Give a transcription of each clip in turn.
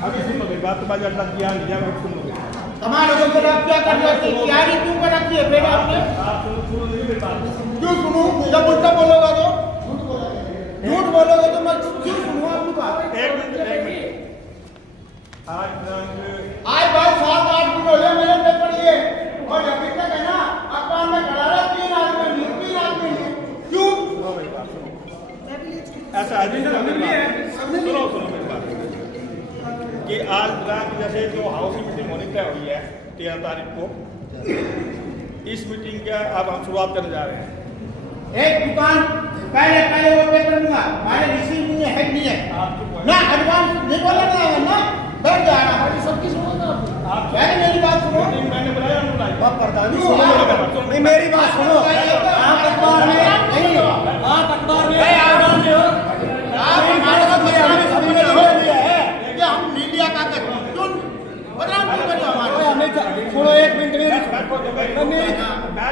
अभी सुन लो मेरी बात, तुम्हारी अल्लाह किया नहीं जाएगा, सुन लो तमाम लोगों को आप क्या कर रहे थे, तैयारी क्यों कर रखी है फिर आपने? आप सुनो मेरी बात, क्यों सुनूं? जब उल्टा बोलोगा तो झूठ बोलोगे तो मैं क्यों सुनूं आपकी बात? एक मिनट आज भाई 7-8 दिन हो गए मेरे पेपर लिए और अभी तक है ना अखबार में खड़ा रहा 3 आदमी क्यों? ऐसा आज सुनो मेरी बात कि आज रात जैसे जो हाउस की मीटिंग होनी तय हुई है 13 तारीख को, इस मीटिंग का अब हम शुरुआत करने जा रहे हैं। एक दुकान पहले वो पेपर दूंगा, हमारे रिसीव नहीं है, नहीं है ना, एडवांस नहीं बोला ना, बैठ जा रहा है सबकी सुनो ना आप। पहले मेरी बात सुनो, मैंने बुलाया ना बुलाया आप प्रधान सुनो, नहीं मेरी बात सुनो। आप अखबार में नहीं, आप अखबार में आप हमारे साथ हम मीडिया का क्यों बदनाम क्यों कर रहे हो हमारे? सुनो एक मिनट मेरी,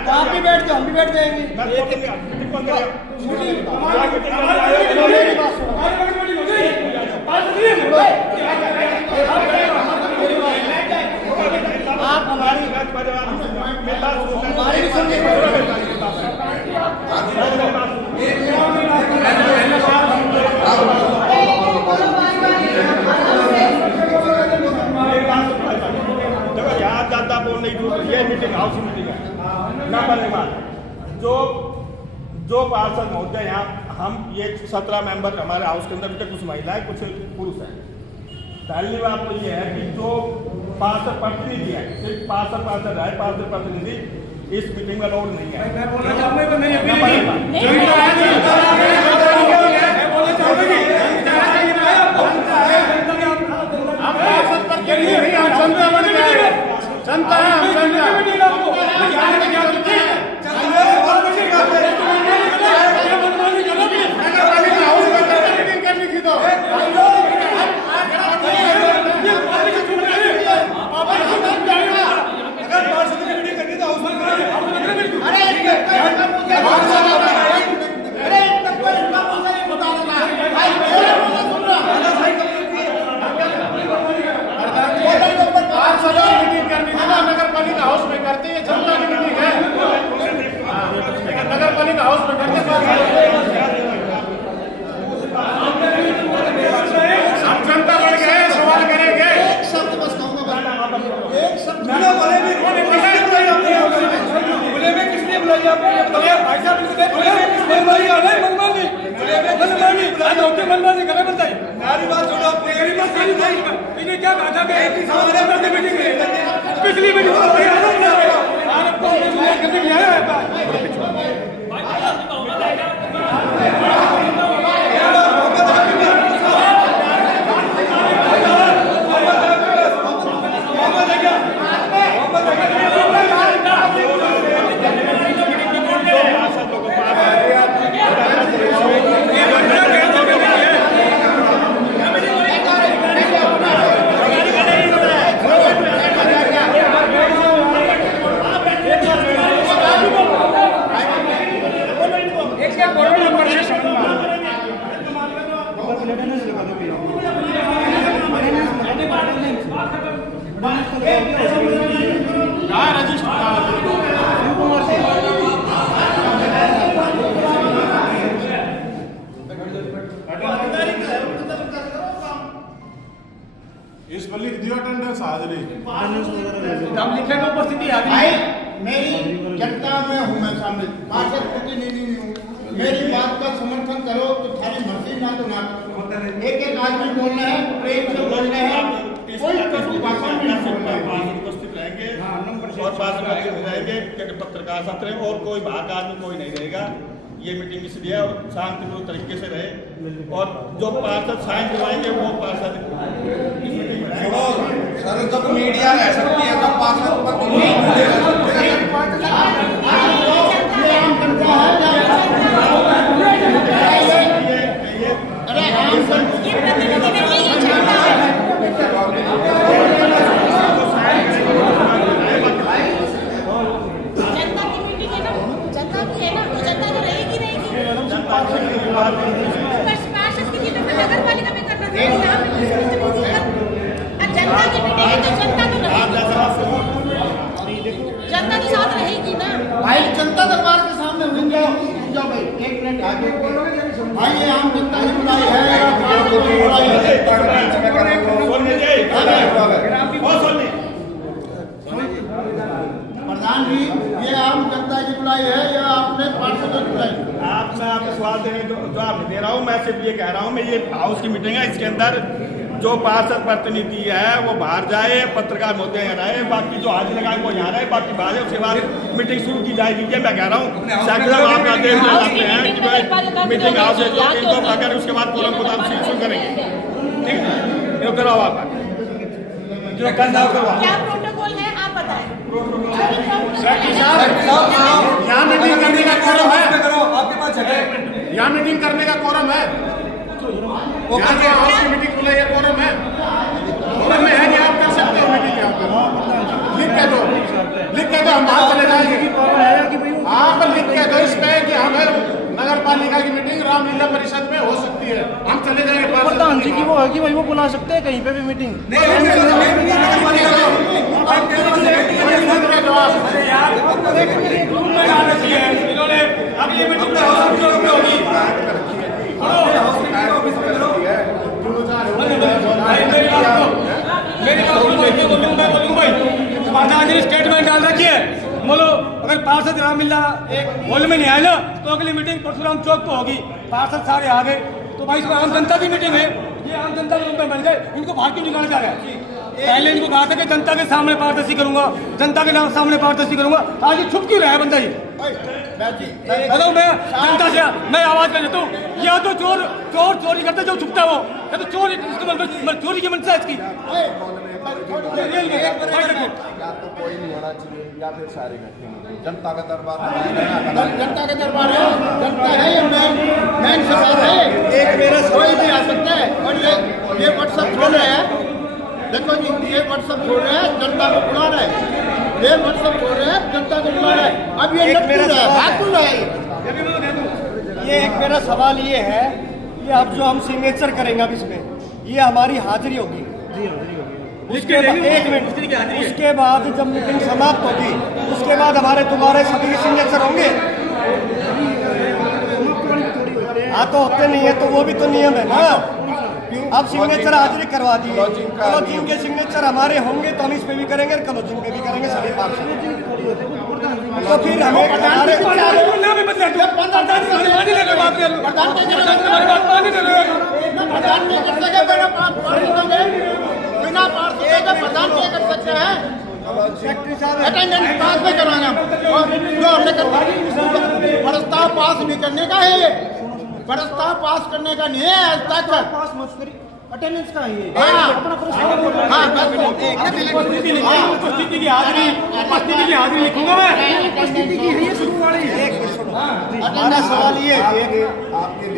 आप भी बैठ जाओ, हम भी बैठ जाएंगे। आप हमारी भी सुनिए। देखो यहाँ ज्यादा बोल नहीं, ये मीटिंग हाउस मीटिंग है। नंबर एक बात, जो पार्षद महोदय यहाँ हम ये 17 मेंबर हमारे हाउस के अंदर कुछ महिलाएं कुछ पुरुष हैं। पहली बात तो ये है कि जो पार्षद प्रतिनिधि है, सिर्फ पार्षद है, पार्षद प्रतिनिधि इस मीटिंग में लोड नहीं है। पिछली मीटिंग इस पर लिख दियो अटेंडेंस हाजिरी। हम लिखे तो उपस्थिति आ गई। मेरी जनता में हूँ मैं शामिल, पार्षद प्रतिनिधि नहीं हूँ। मेरी बात का समर्थन करो तो थारी मर्जी, ना तो ना। एक आदमी बोलना है, प्रेम से बोलना है, कोई कटु भाषा में नहीं बोलना है। उपस्थित रहेंगे और रहेंगे, पत्रकार सत्र और कोई बाहर का आदमी कोई नहीं रहेगा। ये मीटिंग इसलिए और शांतिपूर्ण तरीके से रहे और जो पार्षद साइन करवाएंगे वो पार्षद सर जब मीडिया रह सकती है तब पार्षद नगर पालिका में करना था। सिर्फ ये कह रहा हूँ, मैं ये हाउस की मीटिंग है, इसके अंदर जो पार्षद प्रतिनिधि है वो बाहर जाए, पत्रकार महोदय यहाँ रहे, बाकी जो हाजिर लगाए वो यहाँ रहे, बाकी बाहर है, उसके बाद मीटिंग शुरू की जाएगी। ये मैं कह रहा हूँ साहब आप आदेश दे सकते हैं कि भाई मीटिंग हाउस है जो इनको अगर उसके बाद कोलम को शुरू करेंगे, ठीक है, ये कराओ आप जो करना हो करवाओ। क्या प्रोटोकॉल है आप बताएं। यहाँ मीटिंग करने का कोरम है, आपके पास जगह, यहाँ मीटिंग करने का कोरम है, यहाँ जो हाउस की मीटिंग बुलाई है कोरम है, कोरम में है कि आप कर सकते हो मीटिंग यहाँ पे, लिख के दो हम बाहर चले जाएंगे। हाँ पर लिख के दो इस पे कि हमें नगर पालिका की मीटिंग रामलीला परिषद में हो सकती है, हम चले जाएंगे। प्रधान जी की वो है कि भाई वो बुला सकते हैं कहीं पे भी मीटिंग। स्टेटमेंट डाल रखी है, बोलो अगर पार्षद रामलीला एक हॉल में नहीं आए ना तो अगली मीटिंग परशुराम चौक पे होगी। पार्षद सारे आ गए तो भाई इसमें आम जनता की मीटिंग है, ये आम जनता के रूप में बन गए, इनको बाहर क्यों निकाला जा रहा है? पहले इनको कहा था कि जनता के सामने पारदर्शी करूंगा, जनता के नाम सामने पारदर्शी करूंगा, आज ये छुप क्यों रहा है बंदा ये? हेलो मैं जनता से मैं आवाज कर देता हूँ, या तो चोर चोर चोरी करते जो छुपता है वो, या तो चोर चोरी की मंशा है इसकी। या तो कोई नहीं होना चाहिए या फिर सारे बैठेंगे। जनता का दरबार जनता का दरबार है, जनता है, ये मेन सभा है, एक मेरा कोई भी आ सकता है। और ये व्हाट्सएप खोल रहे हैं, देखो जी ये व्हाट्सएप खोल रहे हैं, जनता को बुला रहे हैं, ये व्हाट्सएप खोल रहे हैं, जनता को बुला रहे हैं। अब ये बात क्यों रहा है? ये एक मेरा सवाल ये है कि अब जो हम सिग्नेचर करेंगे अब इसमें ये हमारी हाजिरी होगी, उसके एक मिनट, उसके बाद जब मीटिंग समाप्त होगी उसके बाद हमारे तुम्हारे सभी सिग्नेचर होंगे। हाँ तो होते नहीं है तो वो भी तो नियम है ना। अब सिग्नेचर हाजिरी करवा दिए, कलोजिंग के सिग्नेचर हमारे होंगे तो हम इस पे भी करेंगे, कलोजिंग पे भी करेंगे, सभी तो फिर हमें बिना प्रधान नहीं कर सकते हैं, अटेंडेंस पास में कराना और जो हमने प्रस्ताव पास नहीं करने का है, ये प्रस्ताव पास करने का नहीं है आज तक। अटेंडेंस का ही उपस्थिति की हाजिरी लिखूंगा मैं। हमारा सवाल ये है कि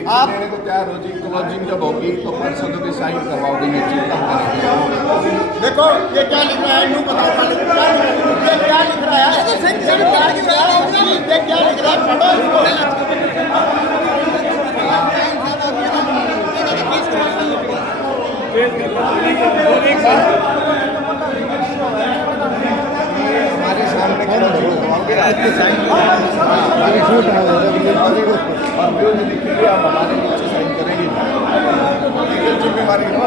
आप देने को तैयार हो जी, क्लोजिंग जब होगी तो पार्षदों की साइन करवाओगे, ये चिंता करेंगे। देखो ये क्या लिख रहा है, यूँ बताओ ये क्या लिख रहा है, ये क्या लिख रहा है, पढ़ो इसको। हमारे सामने क्या करवाओगे, आपके साइन और जो लिखेंगे आप हमारे नीचे साइन करेंगे, जिम्मेवारी लो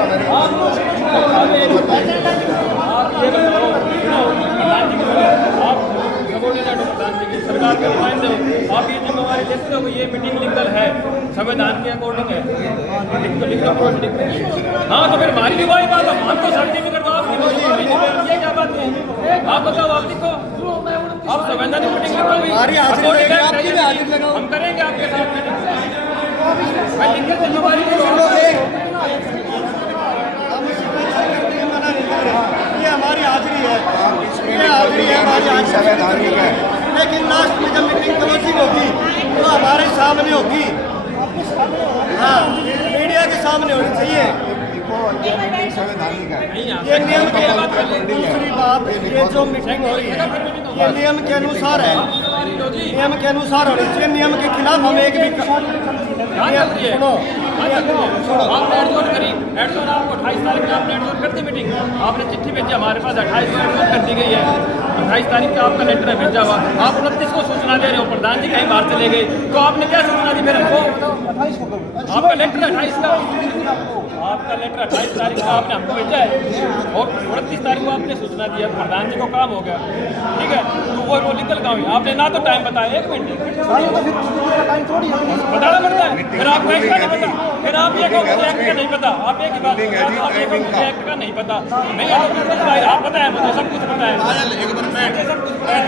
सरकार के नुमाइंदे हो, आप ये जिम्मेवारी लेते हो, ये मीटिंग लीगल है, संविधान के अकॉर्डिंग है, हाँ तो फिर हमारी भी वही बात है, हम तो सर्टिफिकेट ये क्या बात है? आप बताओ, आप लिखो, आप संवैधानिक मीटिंग हम करेंगे आपके साथ जिम्मेवारी ये हमारी हाजिरी है, ये हाजिरी है हमारी संवैधानिक है, लेकिन लास्ट में जब मीटिंग क्लोजिंग होगी तो हमारे सामने होगी, हाँ मीडिया के सामने होनी चाहिए। संवैधानिक है। ये नियम के दूसरी बात, ये जो मीटिंग हो रही है ये नियम के अनुसार है, नियम के अनुसार होनी चाहिए, नियम के खिलाफ हम एक भी सुनो आपने एडजोर्ट करी, एडजोर्ट आपको 28 तारीख में आपने एडजोर्ट कर दी मीटिंग, आपने चिट्ठी भेजी हमारे पास 28 को एडजोर्ट कर दी गई है, 28 तारीख का आपका लेटर भेजा हुआ, आप 29 को सूचना दे रहे हो प्रधान जी कहीं बाहर चले गए, तो आपने क्या सूचना दी फिर हमको? आपका लेटर 28 का, आपका लेटर 28 तारीख का आपने हमको भेजा है और 29 तारीख को आपने सूचना दी है, प्रधान जी को काम हो गया, ठीक है, तो वो लीगल काम है, आपने ना तो टाइम बताया, 1 मिनट बताना पड़ता है, फिर आपको एक्स्ट्रा नहीं पता। फिर आप ये कहो मुझे एक्ट का नहीं पता, आप एक ही बात Timing है जी, आप ये कहो timing मुझे का। एक्ट का नहीं पता, नहीं आप पता है, मुझे सब कुछ पता है, एक बार मुझे सब कुछ पता है।